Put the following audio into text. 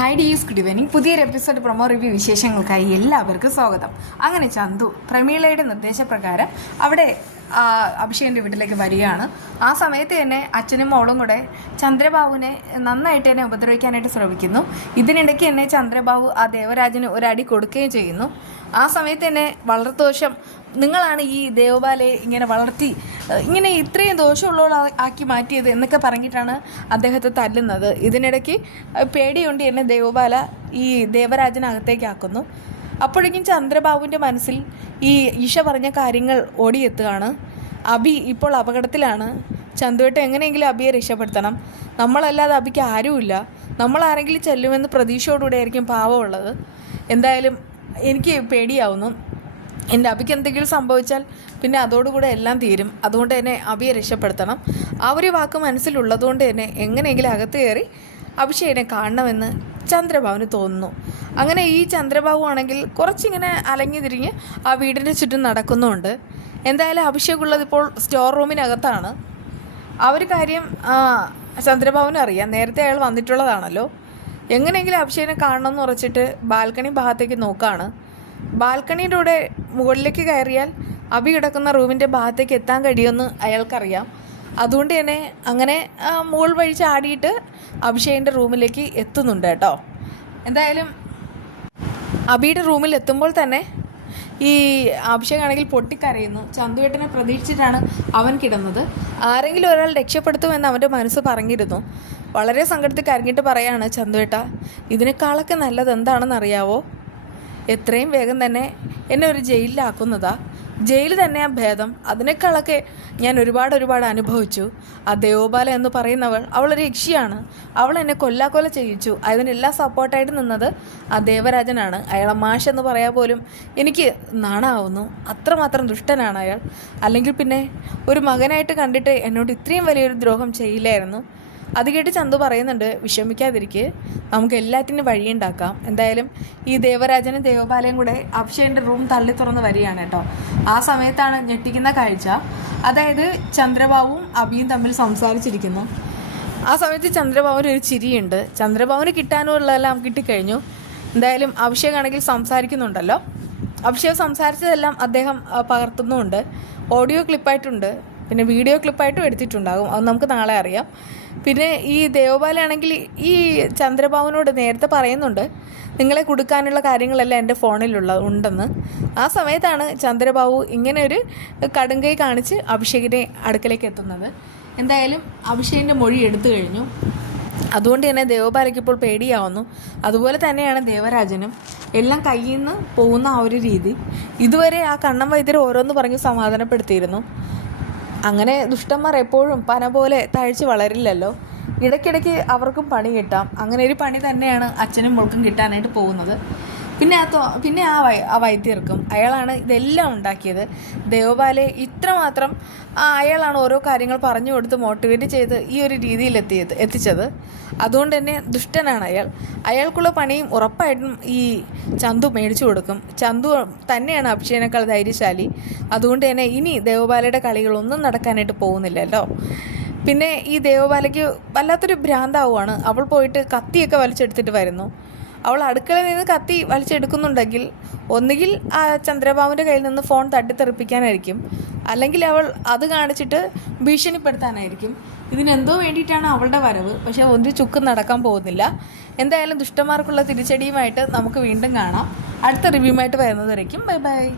Hi ഡീസ് good evening പുതിയൊരു episode promo review വിശേഷങ്ങൾക്കായി എല്ലാവർക്കും സ്വാഗതം. അങ്ങനെ ചന്തു പ്രമീളയുടെ നിർദ്ദേശപ്രകാരം അവിടെ അഭിഷേകന്റെ വീട്ടിലേക്ക് വരികയാണ്. ആ സമയത്ത് തന്നെ അച്ഛനും മോളും കൂടെ ചന്ദ്രബാബുവിനെ നന്നായിട്ട് തന്നെ ഉപദ്രവിക്കാനായിട്ട് ശ്രമിക്കുന്നു. ഇതിനിടയ്ക്ക് തന്നെ ചന്ദ്രബാബു ആ ദേവരാജന് ഒരടി കൊടുക്കുകയും ചെയ്യുന്നു. ആ സമയത്ത് തന്നെ വളർത്തോഷം നിങ്ങളാണ് ഈ ദേവബാലയെ ഇങ്ങനെ വളർത്തി ഇങ്ങനെ ഇത്രയും ദോഷമുള്ള ആക്കി മാറ്റിയത് എന്നൊക്കെ പറഞ്ഞിട്ടാണ് അദ്ദേഹത്തെ തല്ലുന്നത്. ഇതിനിടയ്ക്ക് പേടിയുണ്ട് എന്നെ ദേവബാല ഈ ദേവരാജനകത്തേക്കാക്കുന്നു. അപ്പോഴേക്കും ചന്ദ്രബാബുവിന്റെ മനസ്സിൽ ഈ ഈശ പറഞ്ഞ കാര്യങ്ങൾ ഓടിയെത്തുകയാണ്. അബി ഇപ്പോൾ അപകടത്തിലാണ്. ചന്തുവേട്ട എങ്ങനെയെങ്കിലും അബിയെ രക്ഷപ്പെടുത്തണം. നമ്മളല്ലാതെ അബിക്ക് ആരുമില്ല. നമ്മളാരെങ്കിലും ചെല്ലുമെന്ന് പ്രതീക്ഷയോടുകൂടെ ആയിരിക്കും പാവമുള്ളത്. എന്തായാലും എനിക്ക് പേടിയാവുന്നു. എന്റെ അബിക്ക് എന്തെങ്കിലും സംഭവിച്ചാൽ പിന്നെ അതോടുകൂടെ എല്ലാം തീരും. അതുകൊണ്ട് തന്നെ അബിയെ രക്ഷപ്പെടുത്തണം. ആ ഒരു വാക്ക് മനസ്സിലുള്ളതുകൊണ്ട് തന്നെ എങ്ങനെയെങ്കിലും അകത്ത് കയറി അഭിഷേകിനെ കാണണമെന്ന് ചന്ദ്രബാബുന് തോന്നുന്നു. അങ്ങനെ ഈ ചന്ദ്രബാബു ആണെങ്കിൽ കുറച്ചിങ്ങനെ അലങ്ങി തിരിഞ്ഞ് ആ വീടിന്റെ ചുറ്റും നടക്കുന്നുമുണ്ട് എന്തായാലും അഭിഷേക് ഉള്ളത് ഇപ്പോൾ സ്റ്റോർ റൂമിനകത്താണ് ആ ഒരു കാര്യം ചന്ദ്രബാബുന് അറിയാം. നേരത്തെ അയാൾ വന്നിട്ടുള്ളതാണല്ലോ. എങ്ങനെയെങ്കിലും അഭിഷേകിനെ കാണണമെന്ന് ഉറച്ചിട്ട് ബാൽക്കണി ഭാഗത്തേക്ക് നോക്കുകയാണ് ബാൽക്കണിയുടെ മുകളിലേക്ക് കയറിയാൽ അഭി കിടക്കുന്ന റൂമിന്റെ ഭാഗത്തേക്ക് എത്താൻ കഴിയുമെന്ന് അയാൾക്കറിയാം. അതുകൊണ്ട് തന്നെ അങ്ങനെ മുകൾ വഴി ചാടിയിട്ട് അഭിഷേകിന്റെ റൂമിലേക്ക് എത്തുന്നുണ്ട് കേട്ടോ. എന്തായാലും അബിയുടെ റൂമിൽ എത്തുമ്പോൾ തന്നെ ഈ അഭിഷേകാണെങ്കിൽ പൊട്ടിക്കരയുന്നു. ചന്തുവേട്ടനെ പ്രതീക്ഷിച്ചിട്ടാണ് അവൻ കിടന്നത്. ആരെങ്കിലും ഒരാൾ രക്ഷപ്പെടുത്തുമെന്ന് അവന്റെ മനസ്സ് പറഞ്ഞിരുന്നു. വളരെ സങ്കടത്തിൽ കരഞ്ഞിട്ട് പറയാണ് ചന്തുവേട്ട ഇതിനേക്കാളൊക്കെ നല്ലത് എന്താണെന്ന് അറിയാവോ എത്രയും വേഗം തന്നെ എന്നെ ഒരു ജയിലിലാക്കുന്നതാ. ജയിൽ തന്നെയാ ഭേദം. അതിനേക്കാളൊക്കെ ഞാൻ ഒരുപാട് ഒരുപാട് അനുഭവിച്ചു. ആ ദേവോപാല എന്ന് പറയുന്നവൾ അവളൊരു യക്ഷിയാണ്. അവൾ എന്നെ കൊല്ലാക്കൊല ചെയ്യിച്ചു. അതിനെല്ലാം സപ്പോർട്ടായിട്ട് നിന്നത് ആ ദേവരാജനാണ്. അയാളെ മാഷ് എന്ന് പറയാൻ പോലും എനിക്ക് നാണാവുന്നു. അത്രമാത്രം ദുഷ്ടനാണ് അയാൾ. അല്ലെങ്കിൽ പിന്നെ ഒരു മകനായിട്ട് കണ്ടിട്ട് എന്നോട് ഇത്രയും വലിയൊരു ദ്രോഹം ചെയ്യില്ലായിരുന്നു. അത് കേട്ട് ചന്തു പറയുന്നുണ്ട് വിഷമിക്കാതിരിക്കെ. നമുക്ക് എല്ലാറ്റിനും വഴിയുണ്ടാക്കാം എന്തായാലും ഈ ദേവരാജനും ദേവപാലയും കൂടെ അഭിഷേകിന്റെ റൂം തള്ളി തുറന്ന് വരികയാണ് കേട്ടോ. ആ സമയത്താണ് ഞെട്ടിക്കുന്ന കാഴ്ച. അതായത് ചന്ദ്രബാബുവും അബിയും തമ്മിൽ സംസാരിച്ചിരിക്കുന്നു. ആ സമയത്ത് ചന്ദ്രബാബുവിന് ഒരു ചിരിയുണ്ട്. ചന്ദ്രബാബുവിന് കിട്ടാനുള്ളതെല്ലാം കിട്ടിക്കഴിഞ്ഞു. എന്തായാലും അഭിഷേക് ആണെങ്കിൽ സംസാരിക്കുന്നുണ്ടല്ലോ. അഭിഷേക് സംസാരിച്ചതെല്ലാം അദ്ദേഹം പകർത്തുന്നുമുണ്ട്. ഓഡിയോ ക്ലിപ്പായിട്ടുണ്ട്. പിന്നെ വീഡിയോ ക്ലിപ്പായിട്ടും എടുത്തിട്ടുണ്ടാകും. അത് നമുക്ക് നാളെ അറിയാം. പിന്നെ ഈ ദേവപാലാണെങ്കിൽ ഈ ചന്ദ്രബാബുനോട് നേരത്തെ പറയുന്നുണ്ട് നിങ്ങളെ കൊടുക്കാനുള്ള കാര്യങ്ങളെല്ലാം എന്റെ ഫോണിലുള്ള ഉണ്ടെന്ന്. ആ സമയത്താണ് ചന്ദ്രബാബു ഇങ്ങനെ ഒരു കടുങ്കൈ കാണിച്ച് അഭിഷേകിന്റെ അടുക്കലേക്ക് എത്തുന്നത്. എന്തായാലും അഭിഷേകിന്റെ മൊഴി എടുത്തു കഴിഞ്ഞു. അതുകൊണ്ട് തന്നെ ദേവപാലയ്ക്ക് ഇപ്പോൾ പേടിയാവുന്നു. അതുപോലെ തന്നെയാണ് ദേവരാജനും. എല്ലാം കയ്യിൽ നിന്ന് പോകുന്ന ആ ഒരു രീതി. ഇതുവരെ ആ കണ്ണം വൈദ്യർ ഓരോന്ന് പറഞ്ഞ് സമാധാനപ്പെടുത്തിയിരുന്നു. അങ്ങനെ ദുഷ്ടന്മാർ എപ്പോഴും പന പോലെ തഴച്ച് വളരില്ലല്ലോ. ഇടയ്ക്കിടയ്ക്ക് അവർക്കും പണി കിട്ടാം. അങ്ങനെ ഒരു പണി തന്നെയാണ് അച്ഛനും മോൾക്കും കിട്ടാനായിട്ട് പോകുന്നത്. പിന്നെ ആ തോ പിന്നെ ആ വൈ ആ വൈദ്യർക്കും അയാളാണ് ഇതെല്ലാം ഉണ്ടാക്കിയത്. ദേവപാലെ ഇത്രമാത്രം അയാളാണ് ഓരോ കാര്യങ്ങൾ പറഞ്ഞു കൊടുത്ത് മോട്ടിവേറ്റ് ചെയ്ത് ഈ ഒരു രീതിയിൽ എത്തിയത് എത്തിച്ചത്. അതുകൊണ്ട് തന്നെ ദുഷ്ടനാണ് അയാൾ. അയാൾക്കുള്ള പണിയും ഉറപ്പായിട്ടും ഈ ചന്തു മേടിച്ചു കൊടുക്കും. ചന്തു തന്നെയാണ് അഭിഷേകിനേക്കാൾ ധൈര്യശാലി. അതുകൊണ്ട് തന്നെ ഇനി ദേവപാലയുടെ കളികളൊന്നും നടക്കാനായിട്ട് പോകുന്നില്ലല്ലോ. പിന്നെ ഈ ദേവപാലയ്ക്ക് വല്ലാത്തൊരു ഭ്രാന്താവുമാണ് അവൾ പോയിട്ട് കത്തിയൊക്കെ വലിച്ചെടുത്തിട്ട് വരുന്നു. അവൾ അടുക്കളയിൽ നിന്ന് കത്തി വലിച്ചെടുക്കുന്നുണ്ടെങ്കിൽ ഒന്നുകിൽ ആ ചന്ദ്രബാബുവിന്റെ കയ്യിൽ നിന്ന് ഫോൺ തട്ടിത്തെറിപ്പിക്കാനായിരിക്കും. അല്ലെങ്കിൽ അവൾ അത് കാണിച്ചിട്ട് ഭീഷണിപ്പെടുത്താനായിരിക്കും. ഇതിനെന്തോ വേണ്ടിയിട്ടാണ് അവളുടെ വരവ്. പക്ഷേ ഒരു ചുക്ക് നടക്കാൻ പോകുന്നില്ല. എന്തായാലും ദുഷ്ടന്മാർക്കുള്ള തിരിച്ചടിയുമായിട്ട് നമുക്ക് വീണ്ടും കാണാം. അടുത്ത റിവ്യൂമായിട്ട് വരുന്നതായിരിക്കും ബൈ ബൈ